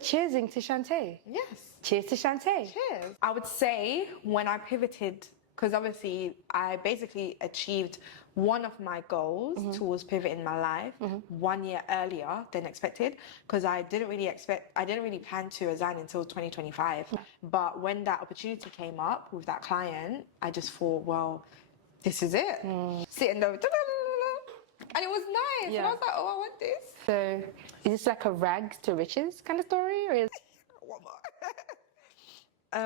cheersing to Chante. Yes. Cheers to Chante. Cheers. I would say when I pivoted, because obviously I basically achieved one of my goals towards pivoting my life 1 year earlier than expected, because I didn't really plan to resign until 2025. But when that opportunity came up with that client, I just thought, well, this is it. Sitting there, and it was nice. Yeah. And I was like, oh, I want this. So, is this like a rags to riches kind of story, or is? One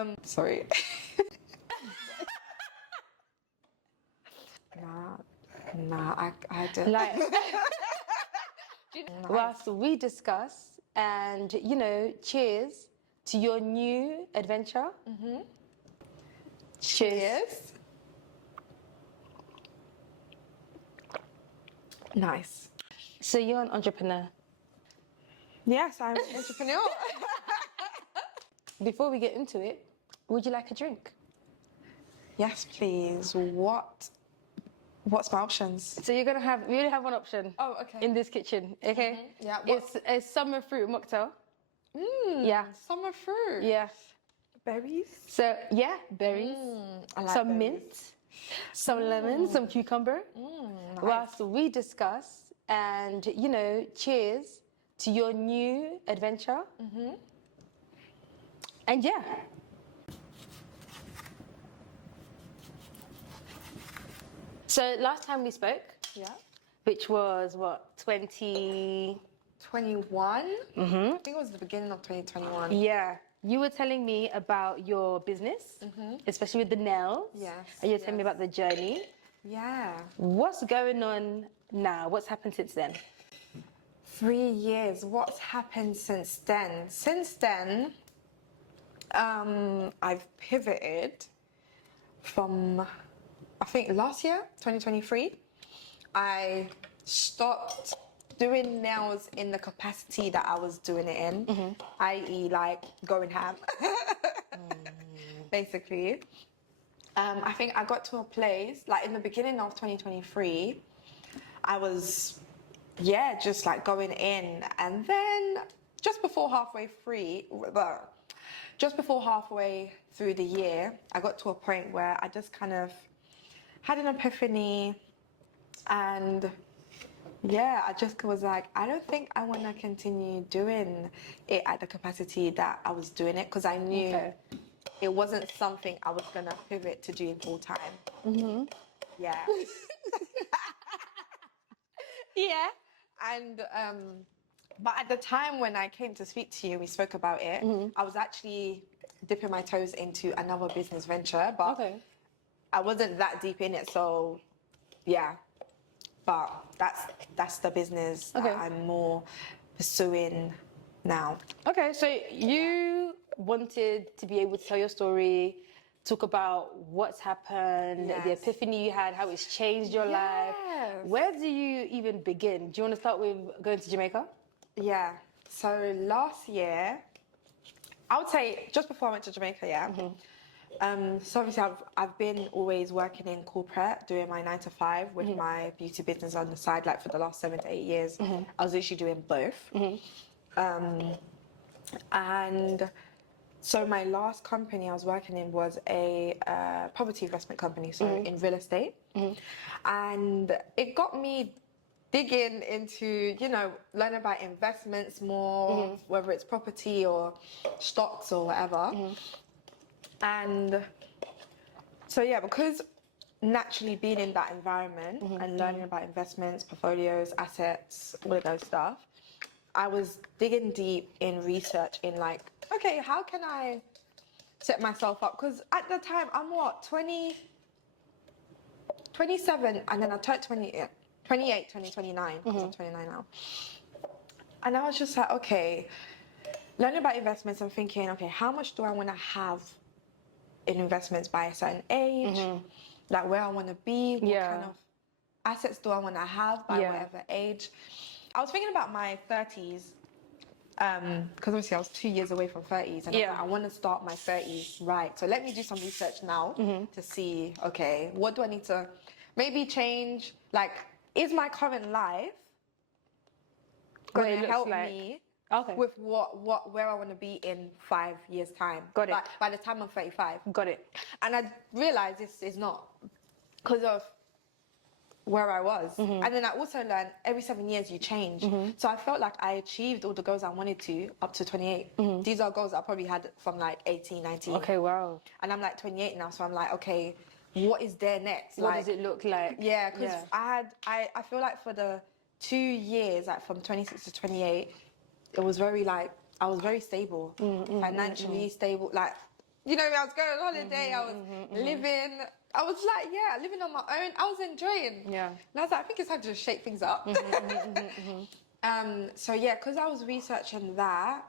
more. Sorry. Nah, I don't. Like, whilst we discuss and, cheers to your new adventure. Cheers. Nice. So you're an entrepreneur. Yes, I'm an entrepreneur. Before we get into it, would you like a drink? Yes, please. What's my options? So we only have one option. Oh, okay. In this kitchen, okay? Yeah. It's a summer fruit mocktail. Yeah. Summer fruit. Yeah. Berries. So yeah, berries. I like some berries. mint, some lemon, some cucumber. Nice. Whilst we discuss and cheers to your new adventure. And yeah. So last time we spoke, Yeah. which was what, 20... 21. I think it was the beginning of 2021. Yeah. You were telling me about your business, especially with the nails. Yes, And you were telling me about the journey. Yeah. What's going on now? What's happened since then? 3 years. What's happened since then? Since then, I've pivoted from, I think last year, 2023. I stopped doing nails in the capacity that I was doing it in, i.e. like going ham, basically. I think I got to a place, like in the beginning of 2023, I was, just like going in. And then just before halfway through the year, I got to a point where I just kind of had an epiphany, and I just was like, I don't think I want to continue doing it at the capacity that I was doing it, because I knew it wasn't something I was going to pivot to doing full time. Yeah. Yeah. And, but at the time when I came to speak to you, we spoke about it, I was actually dipping my toes into another business venture, but I wasn't that deep in it, so yeah. But that's the business that I'm more pursuing now. Okay, so you wanted to be able to tell your story, talk about what's happened, the epiphany you had, how it's changed your life. Where do you even begin? Do you want to start with going to Jamaica? Yeah. So last year, I would say just before I went to Jamaica, so obviously I've been always working in corporate, doing my 9 to 5 with my beauty business on the side, like for the last 7 to 8 years. I was literally doing both. And so my last company I was working in was a property investment company, so in real estate. And it got me digging into, learning about investments more, whether it's property or stocks or whatever. And so, because naturally being in that environment and learning about investments, portfolios, assets, all of those stuff, I was digging deep in research in like, okay, how can I set myself up? Because at the time, I'm 27, and then I turned 28, 2029, because I'm 29 now. And I was just like, okay, learning about investments, I'm thinking, okay, how much do I want to have in investments by a certain age, like where I want to be, what kind of assets do I want to have by whatever age. I was thinking about my 30s, because obviously I was 2 years away from 30s, and I want to start my 30s right. So let me do some research now to see, okay, what do I need to maybe change? Like, is my current life going to help me Okay. with where I want to be in 5 years' time. Got it. Like, by the time I'm 35. Got it. And I realized this is not because of where I was. And then I also learned every 7 years you change. So I felt like I achieved all the goals I wanted to up to 28. These are goals I probably had from like 18, 19. Okay, wow. And I'm like 28 now, so I'm like, okay, what is there next? What like, does it look like? Yeah, because I feel like for the 2 years, like from 26 to 28, it was very like, I was very stable, financially stable. Like, you know, I was going on holiday, I was living, I was like, living on my own. I was enjoying. Yeah. And I was like, I think it's time to just shake things up. So yeah, because I was researching that,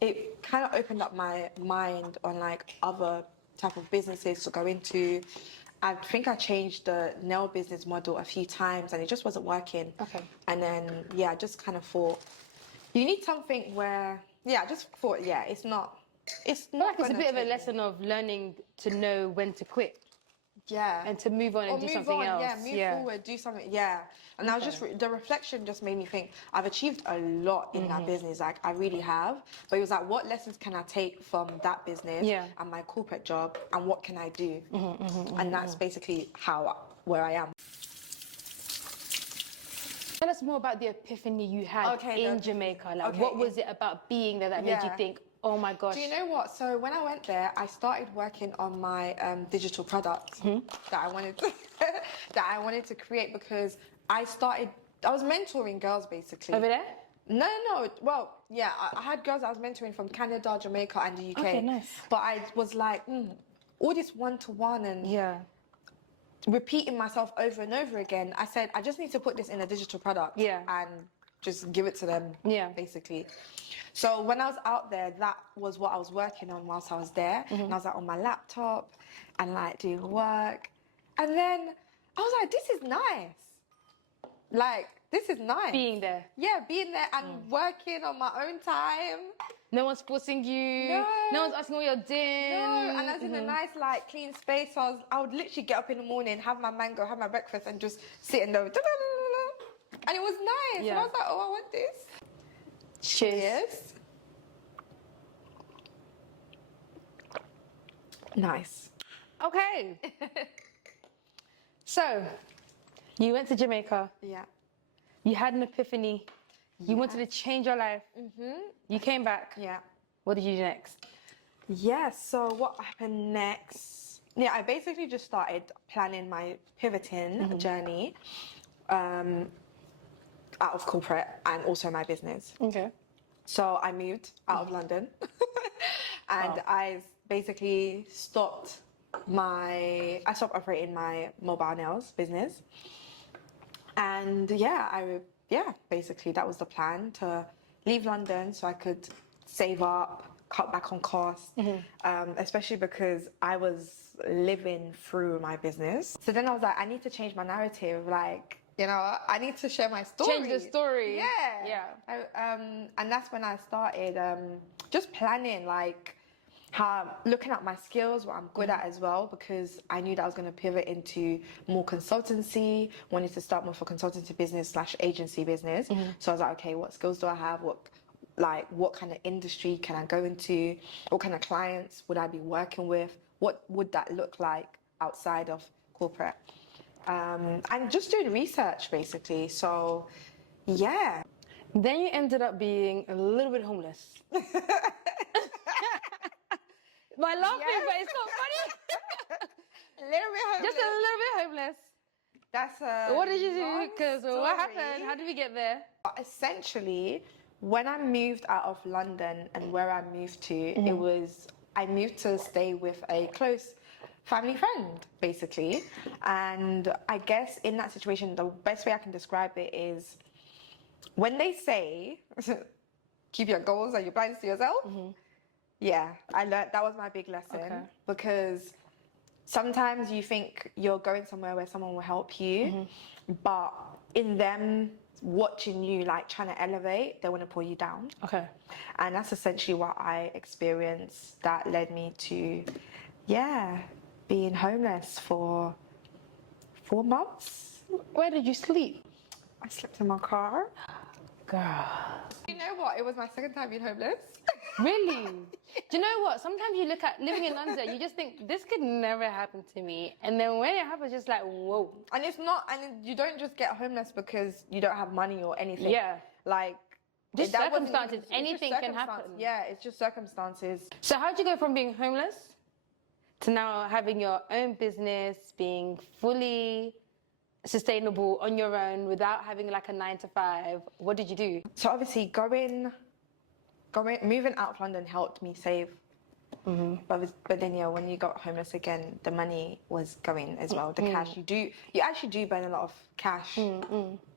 it kind of opened up my mind on like other type of businesses to go into. I think I changed the nail business model a few times and it just wasn't working. Okay. And then, I just kind of thought, you need something where, I just thought, it's not. It's I feel like it's a bit of a lesson of learning to know when to quit. Yeah. And to move on and do something else. Yeah, move forward, do something. Yeah. And I was just, the reflection just made me think, I've achieved a lot in that business. Like, I really have. But it was like, what lessons can I take from that business and my corporate job? And what can I do? And that's basically where I am. Tell us more about the epiphany you had in Jamaica. Like, what was it about being there that made you think, oh my gosh? Do you know what? So when I went there, I started working on my digital product that I wanted to, that I wanted to create because I was mentoring girls basically. Over there? No. Well, I had girls I was mentoring from Canada, Jamaica, and the UK. Okay, nice. But I was like, all this one-to-one and repeating myself over and over again. I said, I just need to put this in a digital product and just give it to them, basically. So when I was out there, that was what I was working on whilst I was there. And I was like on my laptop and like doing work. And then I was like, this is nice. Like, this is nice. Being there. Yeah, being there and working on my own time. No one's forcing you. No one's asking what you're doing. No, and I was in a nice, like, clean space. So I would literally get up in the morning, have my mango, have my breakfast, and just sit and go. And it was nice. And I was like, oh, I want this. Cheers. Nice. Okay. So, you went to Jamaica. Yeah. You had an epiphany. You wanted to change your life. You came back. Yeah. What did you do next? Yeah, so what happened next? Yeah, I basically just started planning my pivoting journey out of corporate and also my business. Okay. So I moved out of London and I basically stopped operating my mobile nails business. And basically that was the plan, to leave London so I could save up, cut back on costs, especially because I was living through my business. So then I was like, I need to change my narrative. Like, you know, I need to share my story. Change the story. Yeah. And that's when I started just planning, like, looking at my skills, what I'm good at as well, because I knew that I was going to pivot into more consultancy, wanted to start more for consultancy business / agency business. So I was like, okay, what skills do I have? What kind of industry can I go into? What kind of clients would I be working with? What would that look like outside of corporate? And just doing research, basically. So, yeah. Then you ended up being a little bit homeless. My laughing, but it's not funny. A little bit homeless. Just a little bit homeless. That's what did you do? Because what happened? How did we get there? Essentially, when I moved out of London and where I moved to, I moved to stay with a close family friend, basically. And I guess in that situation, the best way I can describe it is when they say, keep your goals and your plans to yourself. Yeah, I learned, that was my big lesson, because sometimes you think you're going somewhere where someone will help you, but in them watching you, like, trying to elevate, they want to pull you down. Okay. And that's essentially what I experienced that led me to, being homeless for 4 months. Where did you sleep? I slept in my car. Girl. You know what? It was my second time being homeless. Really? Do you know what? Sometimes you look at living in London, you just think this could never happen to me. And then when it happens, just like, whoa. And it's not, and you don't just get homeless because you don't have money or anything. Yeah. Like, just that wasn't circumstances. even- it's just Anything can happen. Yeah, it's just circumstances. So how'd you go from being homeless to now having your own business, being fully sustainable on your own without having like a 9 to 5? What did you do? So obviously moving out of London helped me save. Mm-hmm. But then yeah, when you got homeless again, the money was going as well. The cash you actually do burn a lot of cash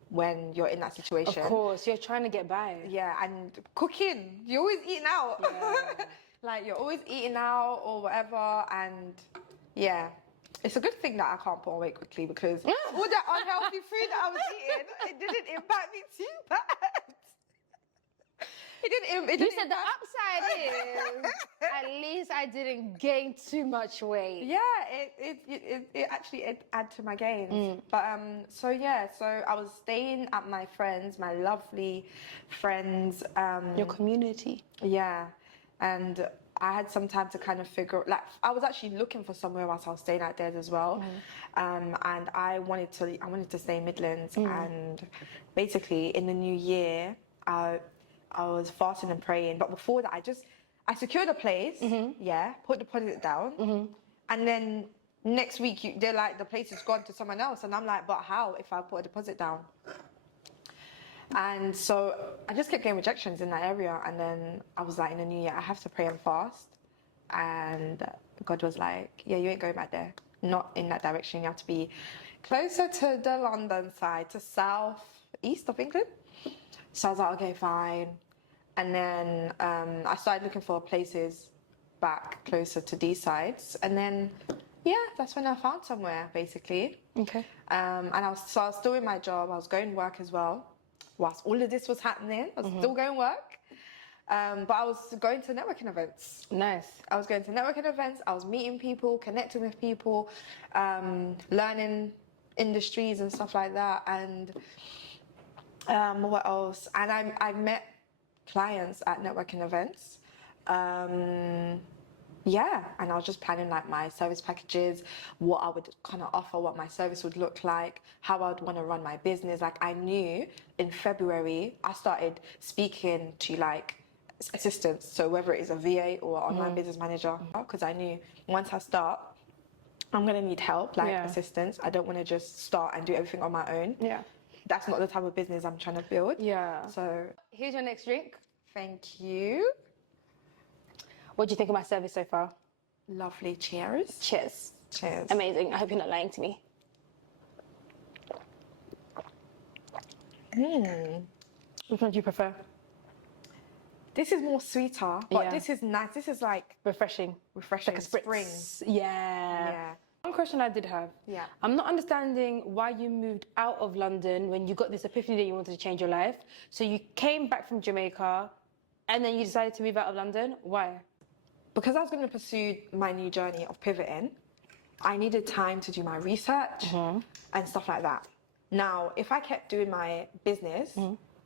when you're in that situation. Of course, you're trying to get by. Yeah, and cooking, you're always eating out. Yeah. Like you're always eating out or whatever, and yeah. It's a good thing that I can't put on weight quickly because all that unhealthy food that I was eating, it didn't impact me too bad. You said the upside is at least I didn't gain too much weight. Yeah, it actually add to my gains. But so I was staying at my friends, my lovely friends. Your community. Yeah, and I had some time to kind of figure. Like I was actually looking for somewhere else. I was staying out there as well, and I wanted to stay in Midlands. And basically, in the new year, I was fasting and praying, but before that, I secured a place, put the deposit down, and then next week they're like, the place is gone to someone else, and I'm like, but how if I put a deposit down? And so I just kept getting rejections in that area, and then I was like, in the new year, I have to pray and fast, and God was like, yeah, you ain't going back there, not in that direction, you have to be closer to the London side, to south east of England. So I was like, okay, fine. And then I started looking for places back closer to these sides. And then, yeah, that's when I found somewhere, basically. Okay. And I was still in my job. I was going to work as well. Whilst all of this was happening, I was still going to work. But I was going to networking events. Nice. I was going to networking events. I was meeting people, connecting with people, learning industries and stuff like that. And what else? And I met clients at networking events. Yeah, and I was just planning like my service packages, what I would kind of offer, what my service would look like, how I'd want to run my business. Like I knew in February, I started speaking to like assistants. So whether it is a VA or online business manager, because I knew once I start, I'm going to need help, like assistance. I don't want to just start and do everything on my own. Yeah. That's not the type of business I'm trying to build. Yeah. So here's your next drink. Thank you. What do you think of my service so far? Lovely. Cheers. Cheers. Cheers. Amazing. I hope you're not lying to me. Which one do you prefer? This is more sweeter, but this is nice. This is like refreshing. Refreshing. Like a spritz. Spring. Yeah. Yeah. One question I did have. Yeah. I'm not understanding why you moved out of London when you got this epiphany that you wanted to change your life. So you came back from Jamaica and then you decided to move out of London. Why? Because I was going to pursue my new journey of pivoting, I needed time to do my research and stuff like that. Now, if I kept doing my business,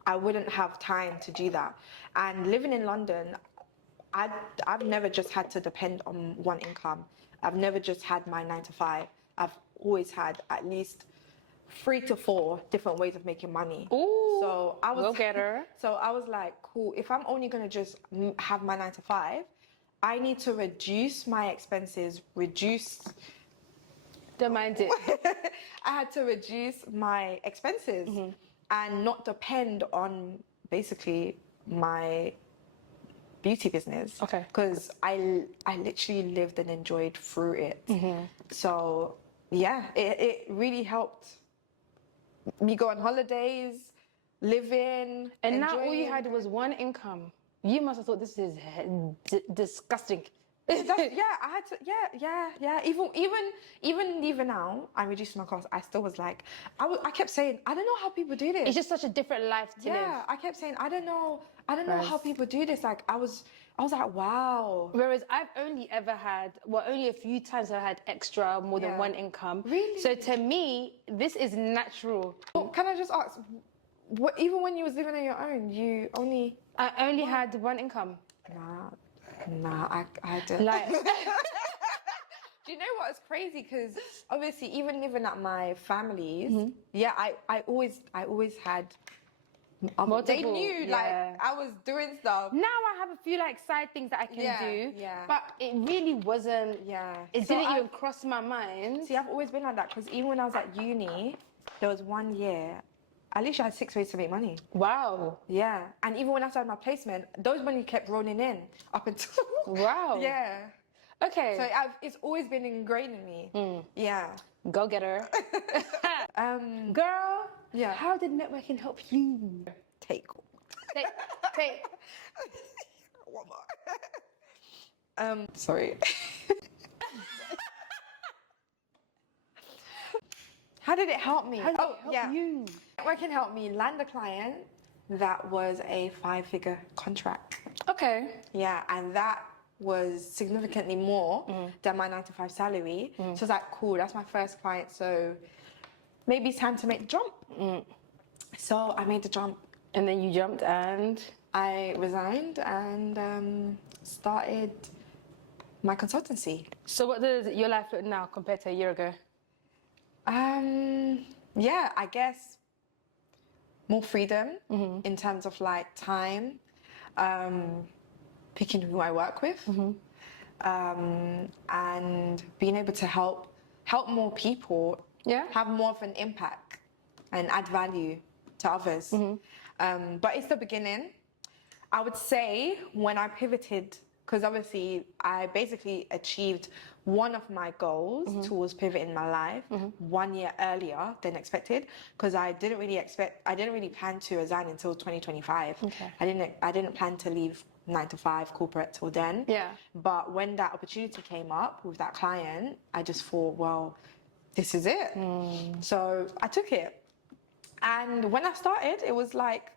I wouldn't have time to do that. And living in London, I've never just had to depend on one income. I've never just had my 9 to 5. I've always had at least 3 to 4 different ways of making money. Ooh, so I was go-getter. So I was like, cool. If I'm only gonna just have my 9 to 5, I need to reduce my expenses. Don't mind it. I had to reduce my expenses and not depend on basically my beauty business. Okay. Because I literally lived and enjoyed through it. So yeah, it really helped me go on holidays, live in. And now all you had was one income. You must have thought this is disgusting. I had to, even leaving now, I'm reducing my costs. I still was like, I kept saying, I don't know how people do this. It's just such a different life to live. Yeah, I kept saying, I don't know how people do this. Like, I was like, wow. Whereas I've only a few times I've had extra more than one income. Really? So to me, this is natural. Well, can I just ask, even when you was living on your own, you only... I only had one income. I didn't. Like, Do you know what's crazy? Because obviously, even living at my family's, yeah, I always had. multiple, They knew like I was doing stuff. Now I have a few like side things that I can do. Yeah. But it really wasn't. Yeah. It didn't even cross my mind. See, I've always been like that because even when I was at uni, there was 1 year. I literally had 6 ways to make money. Wow. Yeah. And even when I started my placement, those money kept rolling in up until. Wow. Yeah. Okay. So it's always been ingrained in me. Yeah. Go get her. Girl. Yeah. How did networking help you? Take. One more. Sorry. How did it help me? How did it help you? Networking helped me land a client that was a 5-figure contract. Okay. Yeah, and that was significantly more than my 9-to-5 salary. So I was like, cool, that's my first client. So maybe it's time to make the jump. So I made the jump. And then you jumped and? I resigned and started my consultancy. So what does your life look now compared to a year ago? Yeah, I guess more freedom in terms of like time, picking who I work with, and being able to help more people, have more of an impact and add value to others. But it's the beginning. I would say when I pivoted, because obviously I basically achieved one of my goals towards pivoting my life 1 year earlier than expected, because I didn't really plan to resign until 2025. Okay. I didn't plan to leave 9-to-5 corporate till then. Yeah. But when that opportunity came up with that client, I just thought, well, this is it. So I took it. And when I started, it was like,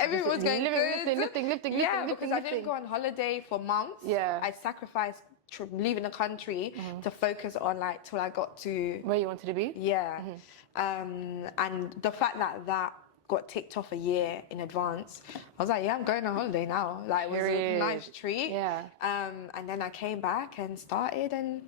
everything was going good. Lifting. Yeah, because I didn't go on holiday for months. Yeah. I sacrificed leaving the country to focus on like till I got to where you wanted to be. Yeah. And the fact that got ticked off a year in advance, I was like, yeah, I'm going on holiday now. Like, it was a nice treat. Yeah. And then I came back and started, and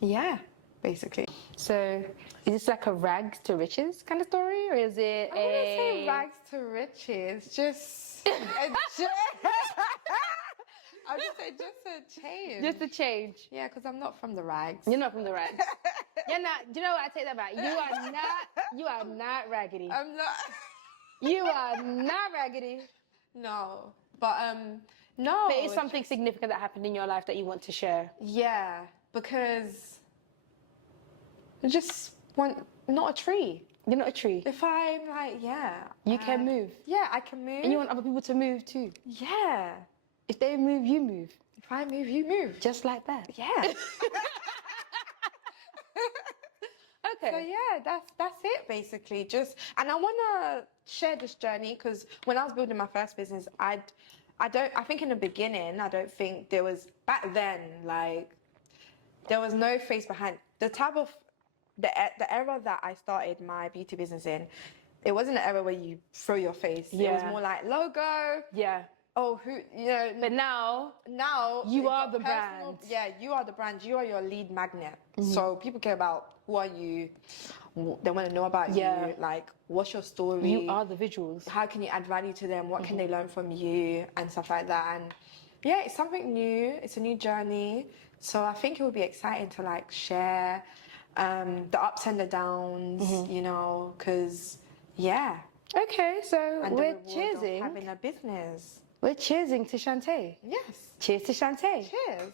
yeah, basically. So is this like a rags to riches kind of story, or is it I wouldn't say rags to riches, just I would just say just a change. Just a change. Yeah, because I'm not from the rags. You're not from the rags. You're not. Do you know what? I take that back. You are not raggedy. I'm not. You are not raggedy. No, but no. But it's something significant that happened in your life that you want to share. Yeah, because I just want not a tree. You're not a tree. If I'm like, you can move. Yeah, I can move. And you want other people to move too. Yeah. If they move, you move. If I move, you move. Just like that. Yeah. Okay. So yeah, that's it basically. And I want to share this journey because when I was building my first business, I think in the beginning, I don't think there was, back then, like, there was no face behind the type of the era that I started my beauty business in. It wasn't an era where you throw your face. Yeah. It was more like logo. Yeah. Oh, But now you are the brand. Yeah, you are the brand. You are your lead magnet. So people care about who are you. They want to know about you. Like, what's your story? You are the visuals. How can you add value to them? What can they learn from you? And stuff like that. And yeah, it's something new. It's a new journey. So I think it would be exciting to like share the ups and the downs, you know, because yeah. Okay, so And we're the reward of cheersing. having a business. We're cheersing to Chante. Yes. Cheers to Chante. Cheers.